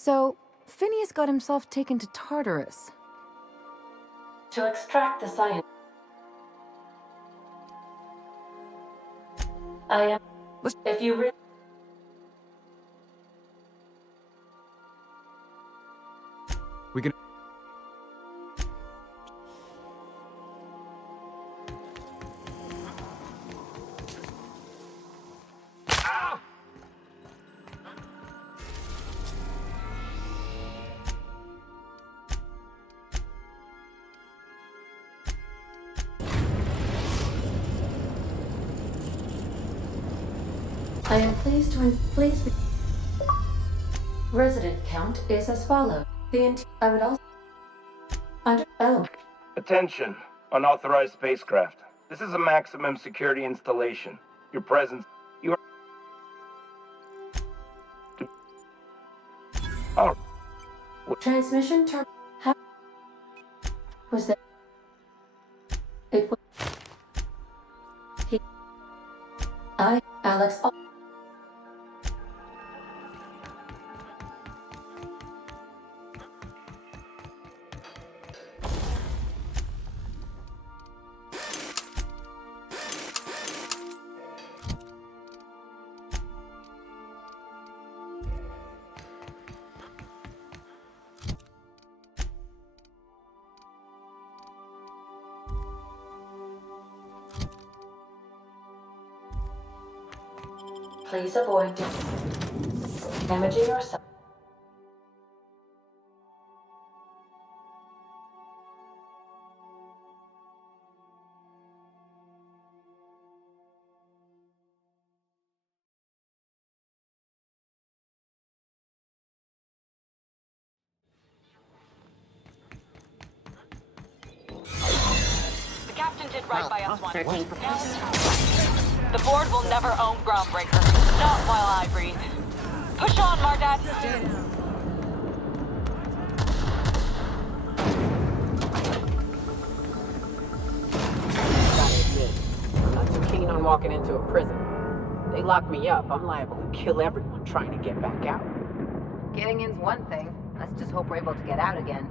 So, Phineas got himself taken to Tartarus. To extract the science. I am. If you read. We can. I am pleased to resident count is as follows. I would also Attention, unauthorized spacecraft. This is a maximum security installation. Your presence. You are. Oh, transmission was that it was Alex. Please avoid damaging yourself. The captain did right by us once. Now it's time. The board will never own Groundbreaker. Not while I breathe. Push on, Mardad. Gotta admit, I'm not too keen on walking into a prison. They lock me up, I'm liable to kill everyone trying to get back out. Getting in's one thing. Let's just hope we're able to get out again.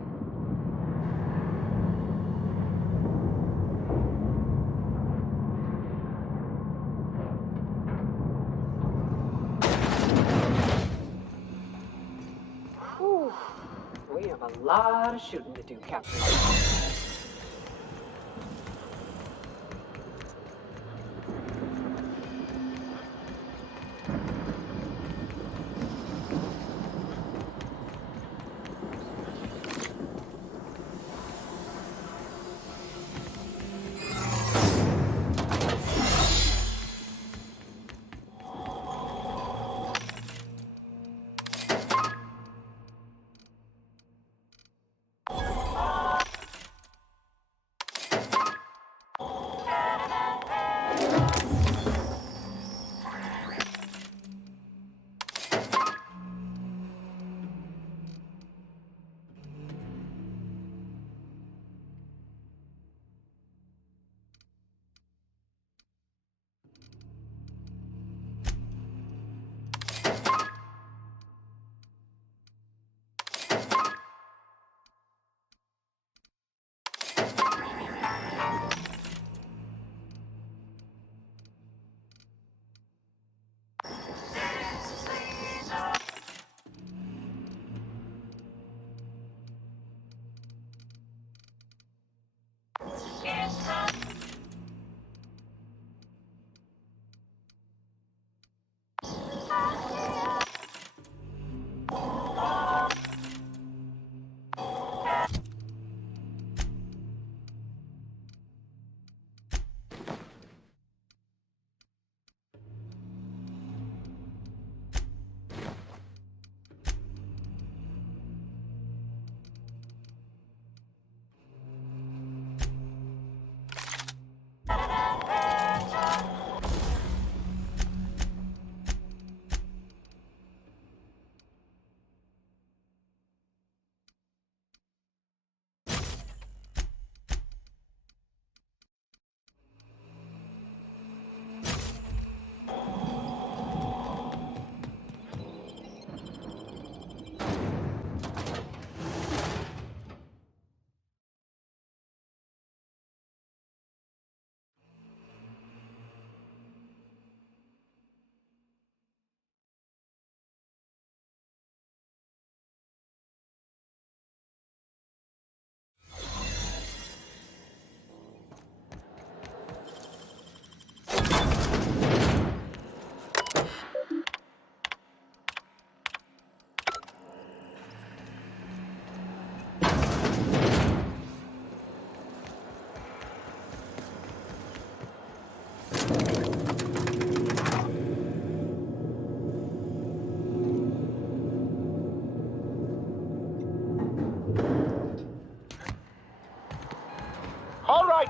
Whew. We have a lot of shooting to do, Captain.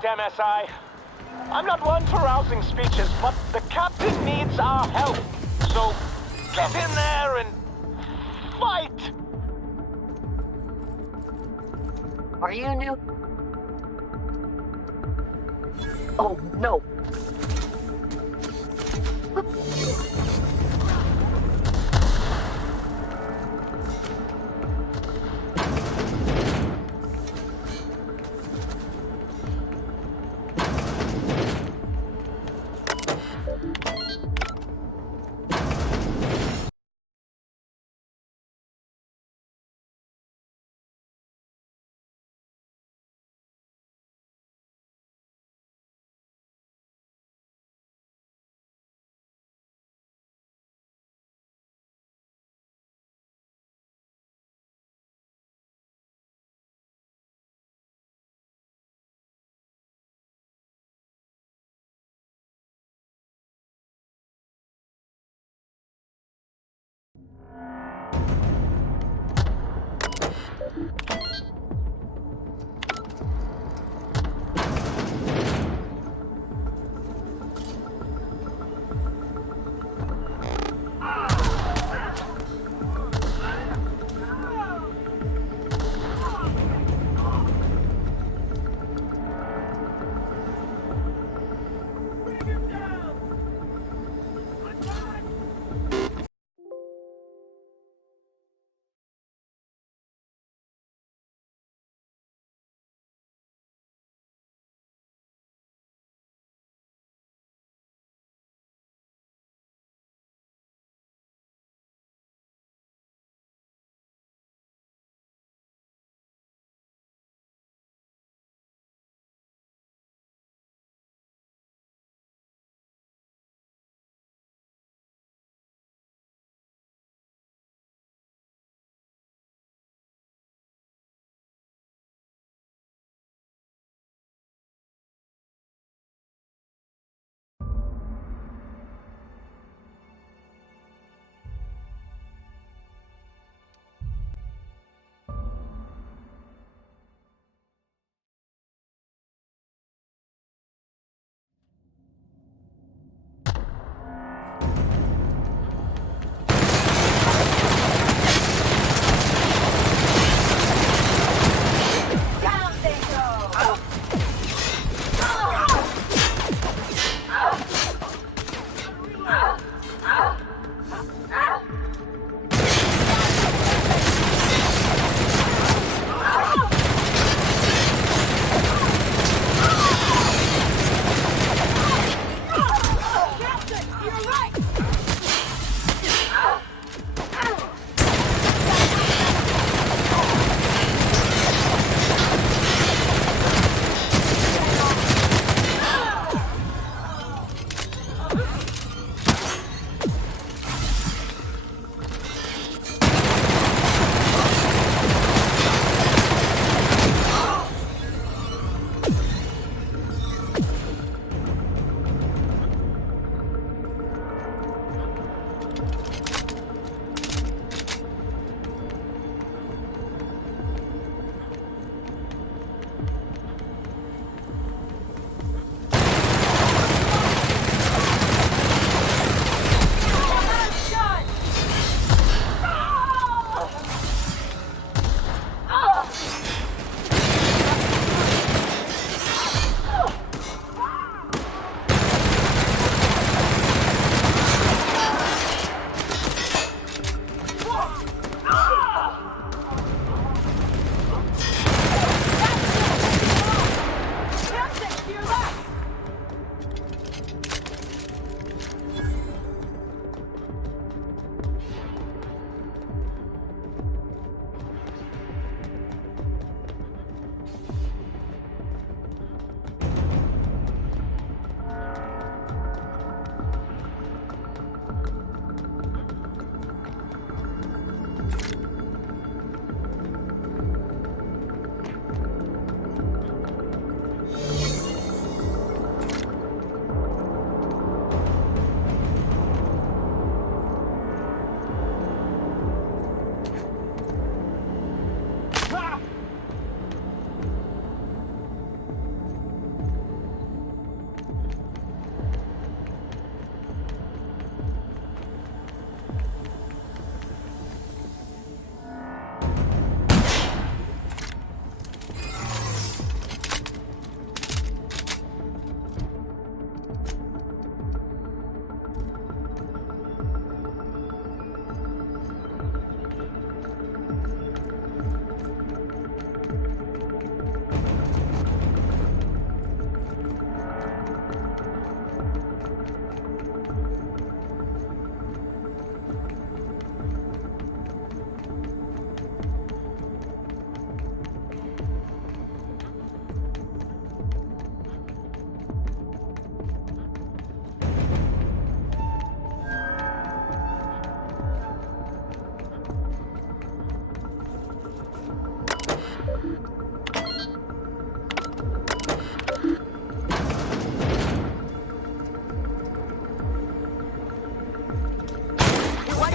MSI. I'm not one for rousing speeches, but the captain needs our help. So, get in there and fight! Are you new? Oh, no.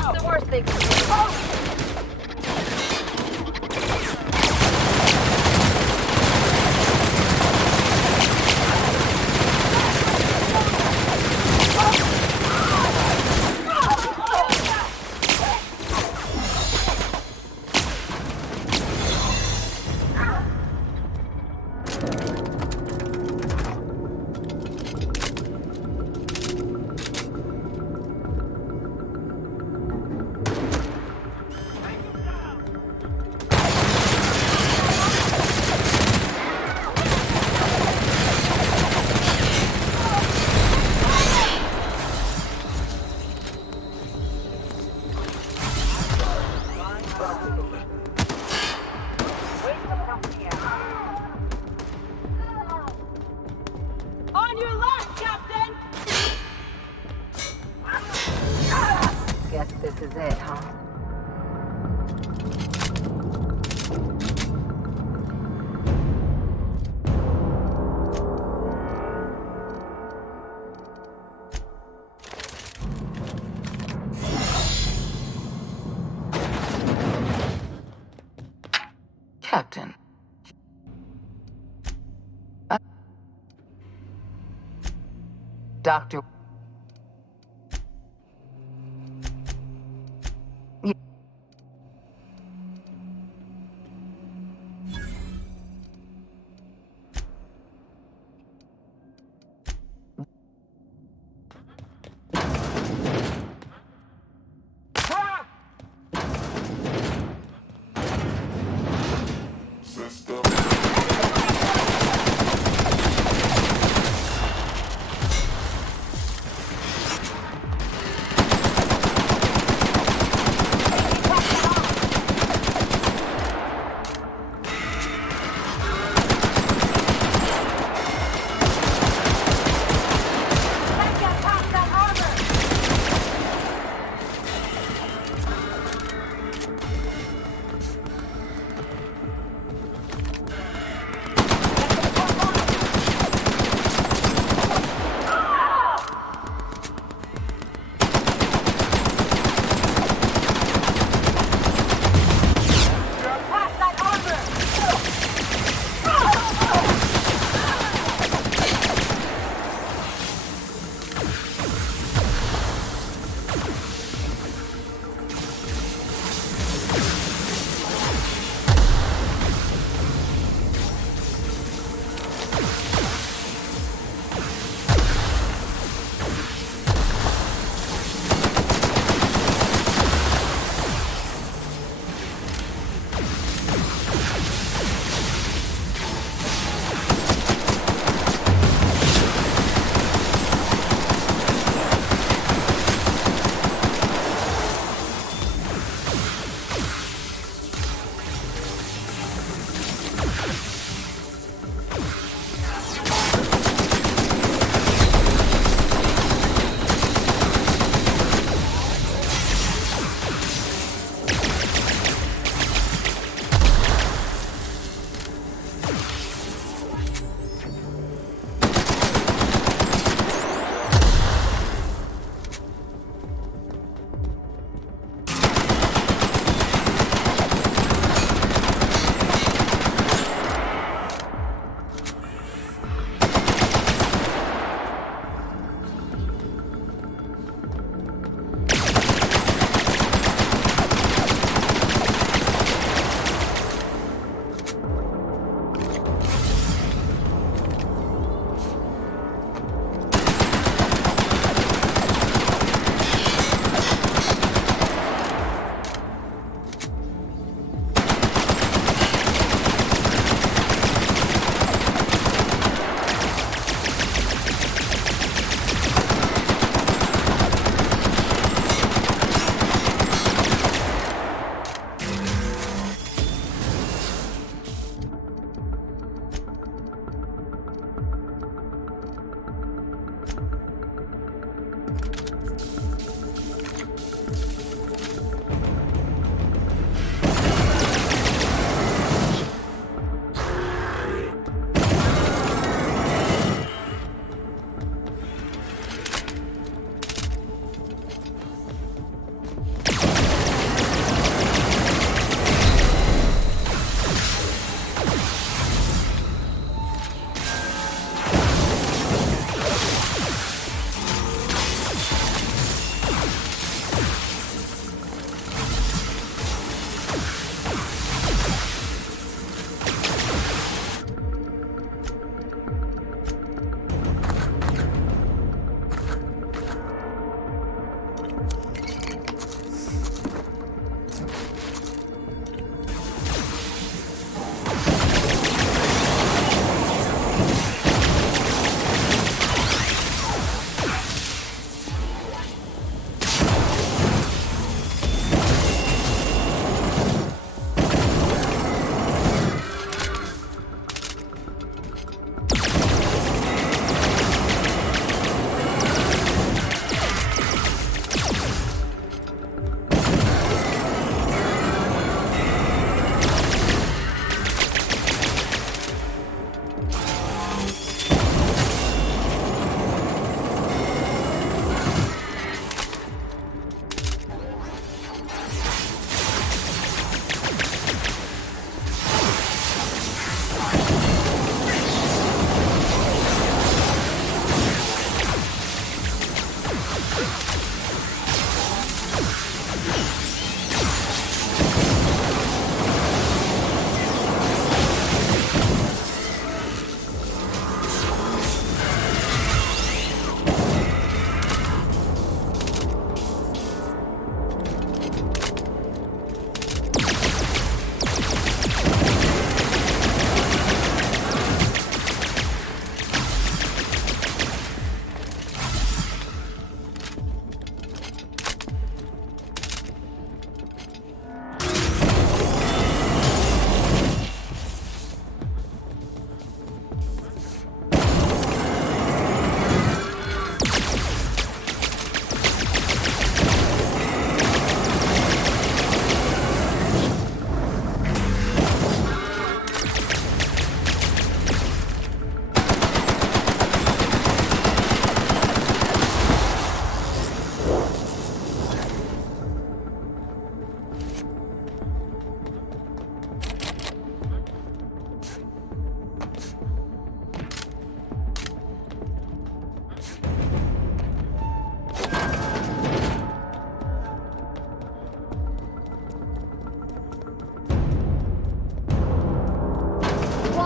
What's the worst they can do? On your left, Captain! Guess this is it, huh? Captain. Doctor.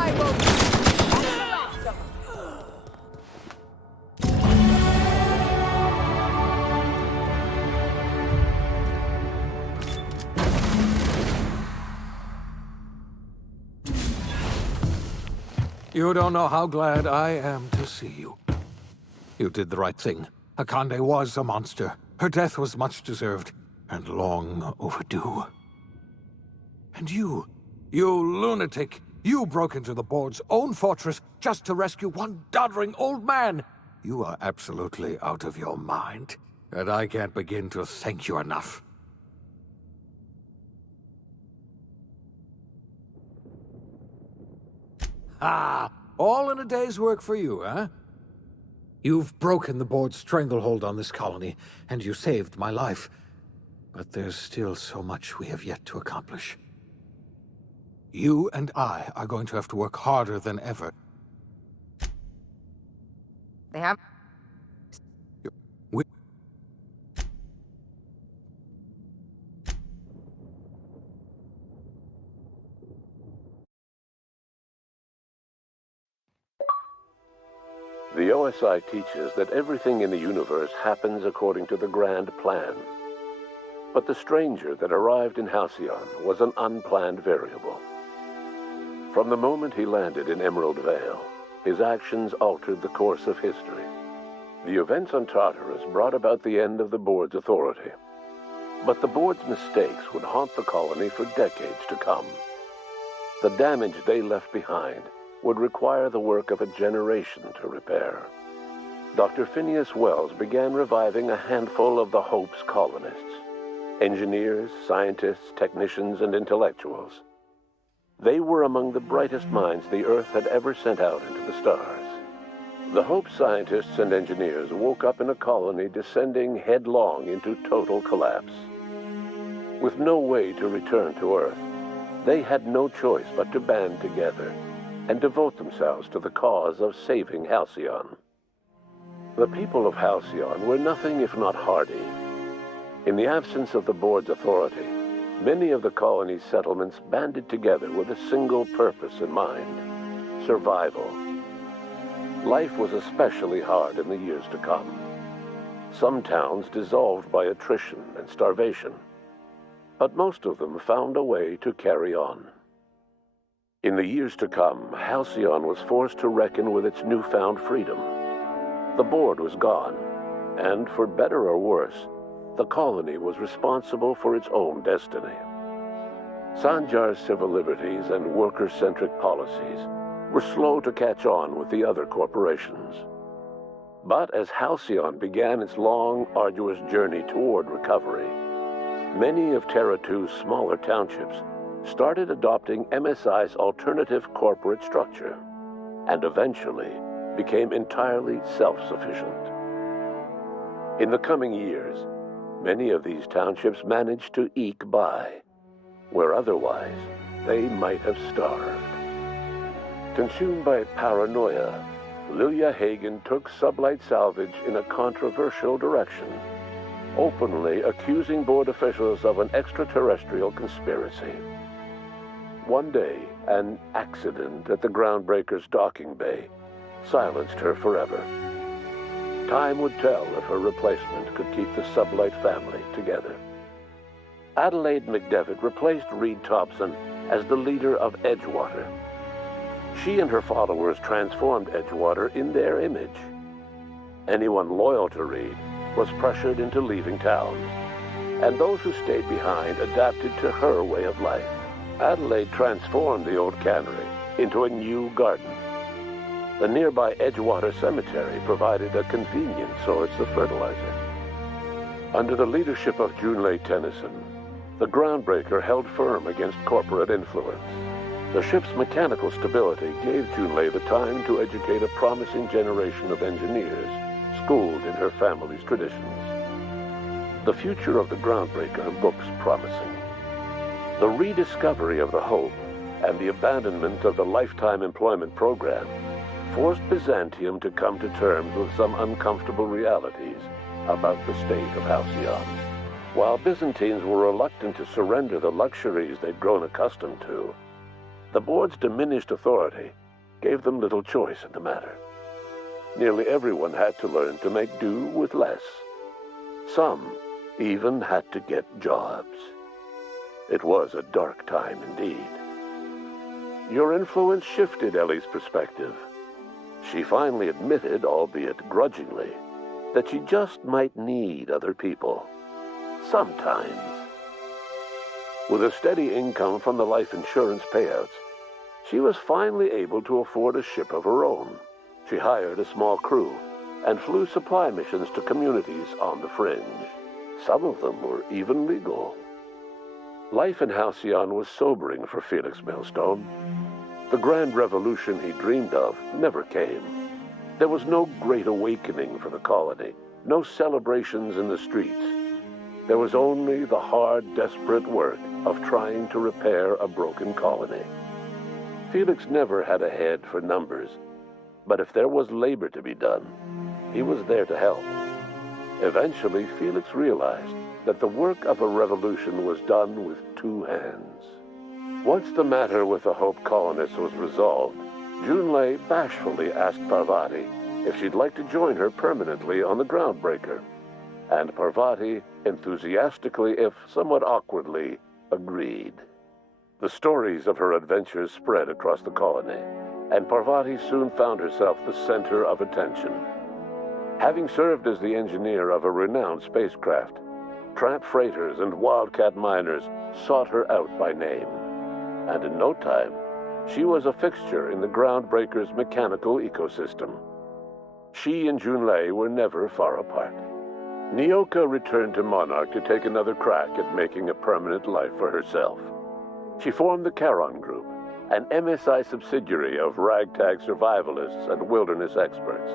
I will... You don't know how glad I am to see you. You did the right thing. Akande was a monster. Her death was much deserved, and long overdue. And you lunatic, you broke into the board's own fortress just to rescue one doddering old man. You are absolutely out of your mind, and I can't begin to thank you enough. Ah, all in a day's work for you, huh? You've broken the board's stranglehold on this colony, and you saved my life. But there's still so much we have yet to accomplish. You and I are going to have to work harder than ever. They have... We... The OSI teaches that everything in the universe happens according to the grand plan. But the stranger that arrived in Halcyon was an unplanned variable. From the moment he landed in Emerald Vale, his actions altered the course of history. The events on Tartarus brought about the end of the board's authority. But the board's mistakes would haunt the colony for decades to come. The damage they left behind would require the work of a generation to repair. Dr. Phineas Wells began reviving a handful of the Hope's colonists. Engineers, scientists, technicians, and intellectuals. They were among the brightest minds the Earth had ever sent out into the stars. The Hope scientists and engineers woke up in a colony descending headlong into total collapse. With no way to return to Earth, they had no choice but to band together and devote themselves to the cause of saving Halcyon. The people of Halcyon were nothing if not hardy. In the absence of the board's authority, many of the colony's settlements banded together with a single purpose in mind: survival. Life was especially hard in the years to come. Some towns dissolved by attrition and starvation, but most of them found a way to carry on. In the years to come, Halcyon was forced to reckon with its newfound freedom. The board was gone, and for better or worse, the colony was responsible for its own destiny. Sanjar's civil liberties and worker-centric policies were slow to catch on with the other corporations. But as Halcyon began its long, arduous journey toward recovery, many of Terra 2's smaller townships started adopting MSI's alternative corporate structure, and eventually became entirely self-sufficient. In the coming years, many of these townships managed to eke by, where otherwise they might have starved. Consumed by paranoia, Lilia Hagen took Sublight Salvage in a controversial direction, openly accusing board officials of an extraterrestrial conspiracy. One day, an accident at the Groundbreaker's docking bay silenced her forever. Time would tell if her replacement could keep the Sublight family together. Adelaide McDevitt replaced Reed Thompson as the leader of Edgewater. She and her followers transformed Edgewater in their image. Anyone loyal to Reed was pressured into leaving town, and those who stayed behind adapted to her way of life. Adelaide transformed the old cannery into a new garden. The nearby Edgewater Cemetery provided a convenient source of fertilizer. Under the leadership of Junlei Tennyson, the Groundbreaker held firm against corporate influence. The ship's mechanical stability gave Junlei the time to educate a promising generation of engineers schooled in her family's traditions. The future of the Groundbreaker looks promising. The rediscovery of the Hope and the abandonment of the Lifetime Employment Program forced Byzantium to come to terms with some uncomfortable realities about the state of Halcyon. While Byzantines were reluctant to surrender the luxuries they'd grown accustomed to, the board's diminished authority gave them little choice in the matter. Nearly everyone had to learn to make do with less. Some even had to get jobs. It was a dark time indeed. Your influence shifted Ellie's perspective. She finally admitted, albeit grudgingly, that she just might need other people. Sometimes. With a steady income from the life insurance payouts, she was finally able to afford a ship of her own. She hired a small crew and flew supply missions to communities on the fringe. Some of them were even legal. Life in Halcyon was sobering for Felix Millstone. The grand revolution he dreamed of never came. There was no great awakening for the colony, no celebrations in the streets. There was only the hard, desperate work of trying to repair a broken colony. Felix never had a head for numbers, but if there was labor to be done, he was there to help. Eventually, Felix realized that the work of a revolution was done with two hands. Once the matter with the Hope colonists was resolved, Junlei bashfully asked Parvati if she'd like to join her permanently on the Groundbreaker, and Parvati enthusiastically, if somewhat awkwardly, agreed. The stories of her adventures spread across the colony, and Parvati soon found herself the center of attention. Having served as the engineer of a renowned spacecraft, tramp freighters and wildcat miners sought her out by name, and in no time, she was a fixture in the Groundbreaker's mechanical ecosystem. She and Junlei were never far apart. Nyoka returned to Monarch to take another crack at making a permanent life for herself. She formed the Charon Group, an MSI subsidiary of ragtag survivalists and wilderness experts.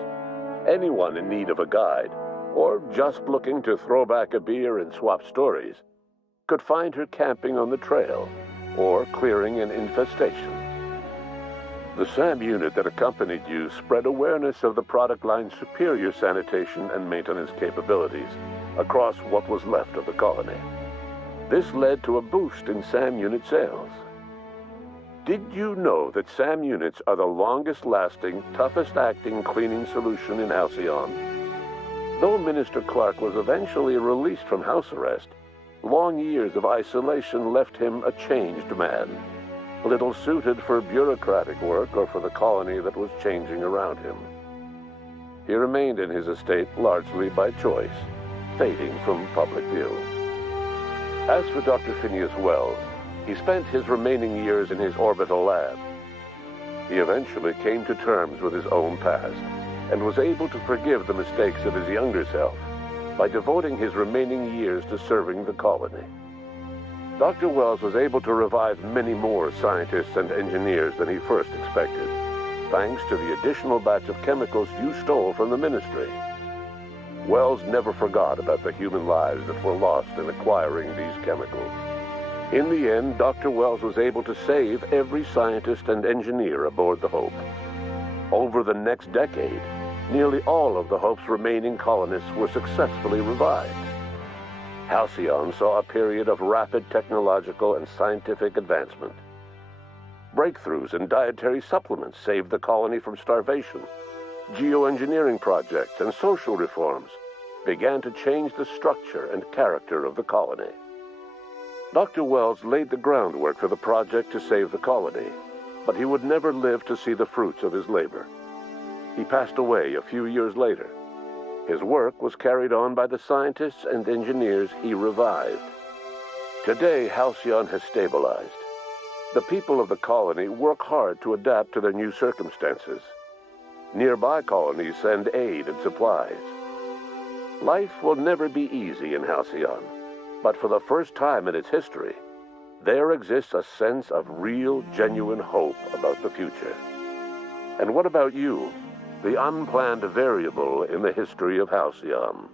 Anyone in need of a guide, or just looking to throw back a beer and swap stories, could find her camping on the trail or clearing an infestation. The SAM unit that accompanied you spread awareness of the product line's superior sanitation and maintenance capabilities across what was left of the colony. This led to a boost in SAM unit sales. Did you know that SAM units are the longest-lasting, toughest-acting cleaning solution in Halcyon? Though Minister Clark was eventually released from house arrest, long years of isolation left him a changed man, little suited for bureaucratic work or for the colony that was changing around him. He remained in his estate largely by choice, fading from public view. As for Dr. Phineas Wells, he spent his remaining years in his orbital lab. He eventually came to terms with his own past and was able to forgive the mistakes of his younger self by devoting his remaining years to serving the colony. Dr. Wells was able to revive many more scientists and engineers than he first expected, thanks to the additional batch of chemicals you stole from the ministry. Wells never forgot about the human lives that were lost in acquiring these chemicals. In the end, Dr. Wells was able to save every scientist and engineer aboard the Hope. Over the next decade, nearly all of the Hope's remaining colonists were successfully revived. Halcyon saw a period of rapid technological and scientific advancement. Breakthroughs in dietary supplements saved the colony from starvation. Geoengineering projects and social reforms began to change the structure and character of the colony. Dr. Wells laid the groundwork for the project to save the colony, but he would never live to see the fruits of his labor. He passed away a few years later. His work was carried on by the scientists and engineers he revived. Today, Halcyon has stabilized. The people of the colony work hard to adapt to their new circumstances. Nearby colonies send aid and supplies. Life will never be easy in Halcyon, but for the first time in its history, there exists a sense of real, genuine hope about the future. And what about you, the unplanned variable in the history of Halcyon?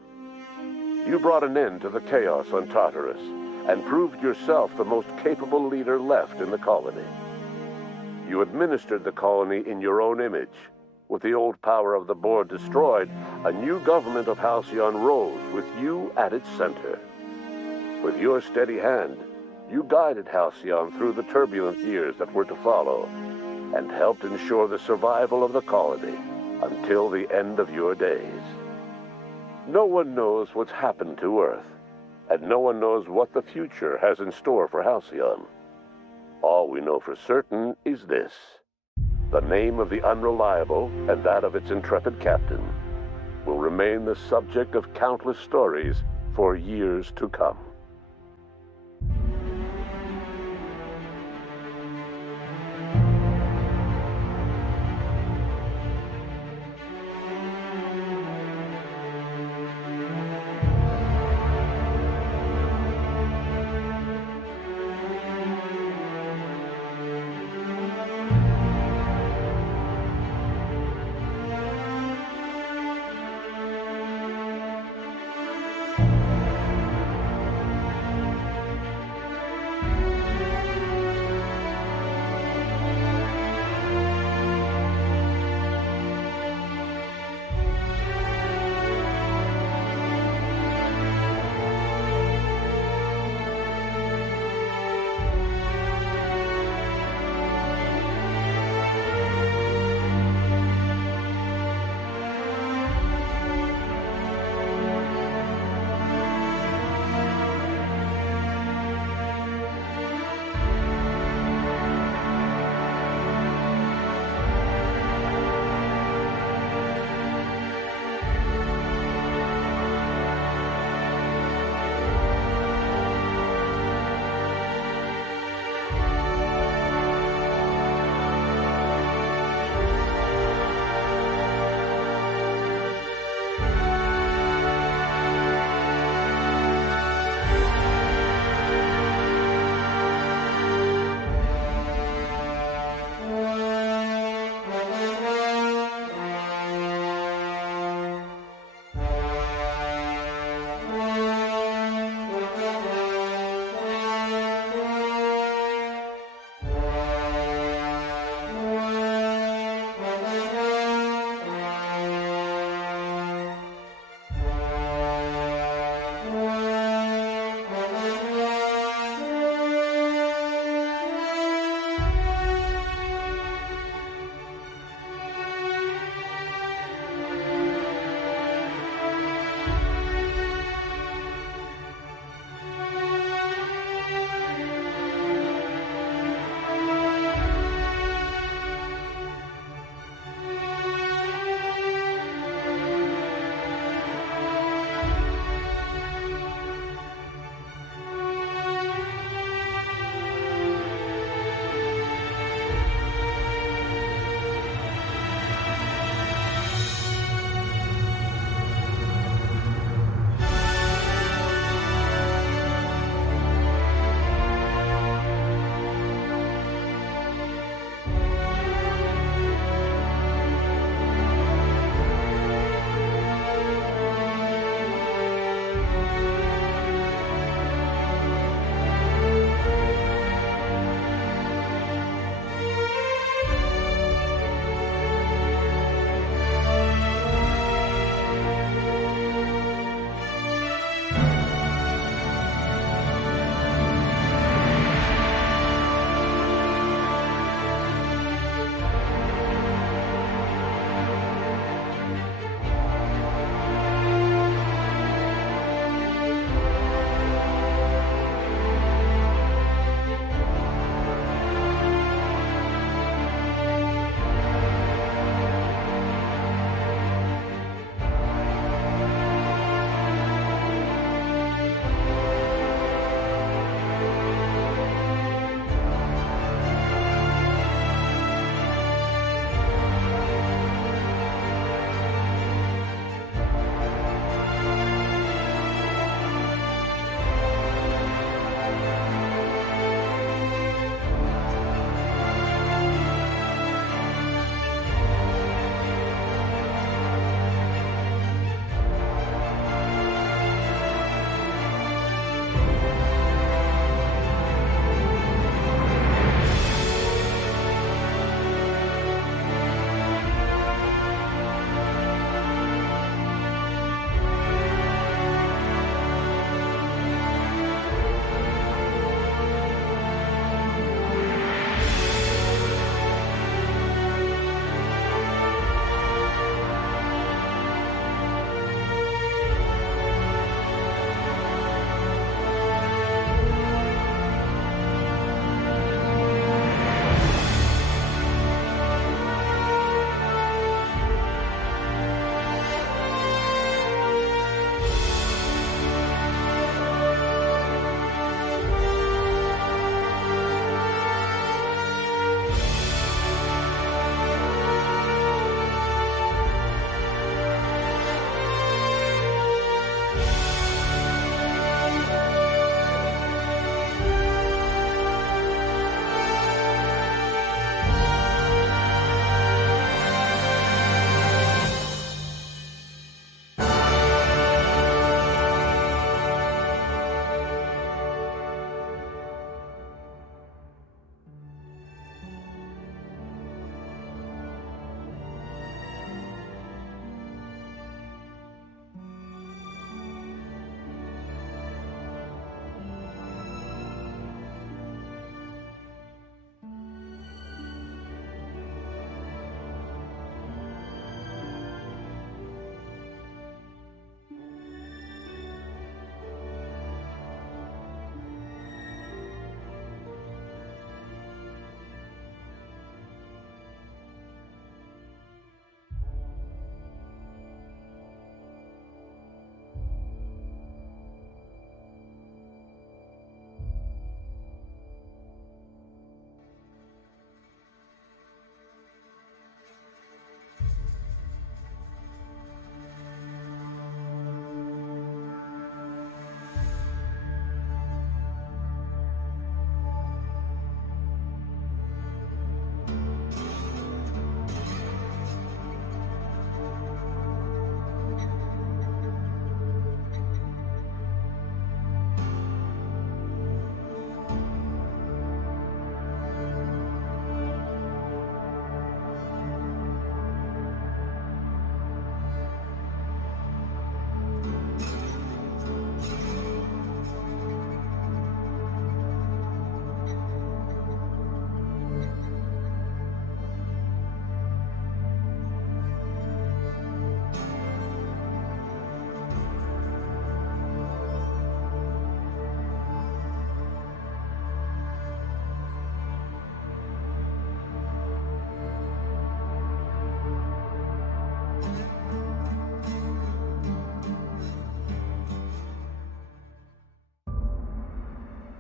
You brought an end to the chaos on Tartarus and proved yourself the most capable leader left in the colony. You administered the colony in your own image. With the old power of the board destroyed, a new government of Halcyon rose with you at its center. With your steady hand, you guided Halcyon through the turbulent years that were to follow, and helped ensure the survival of the colony until the end of your days. No one knows what's happened to Earth, and no one knows what the future has in store for Halcyon. All we know for certain is this: the name of the Unreliable and that of its intrepid captain will remain the subject of countless stories for years to come.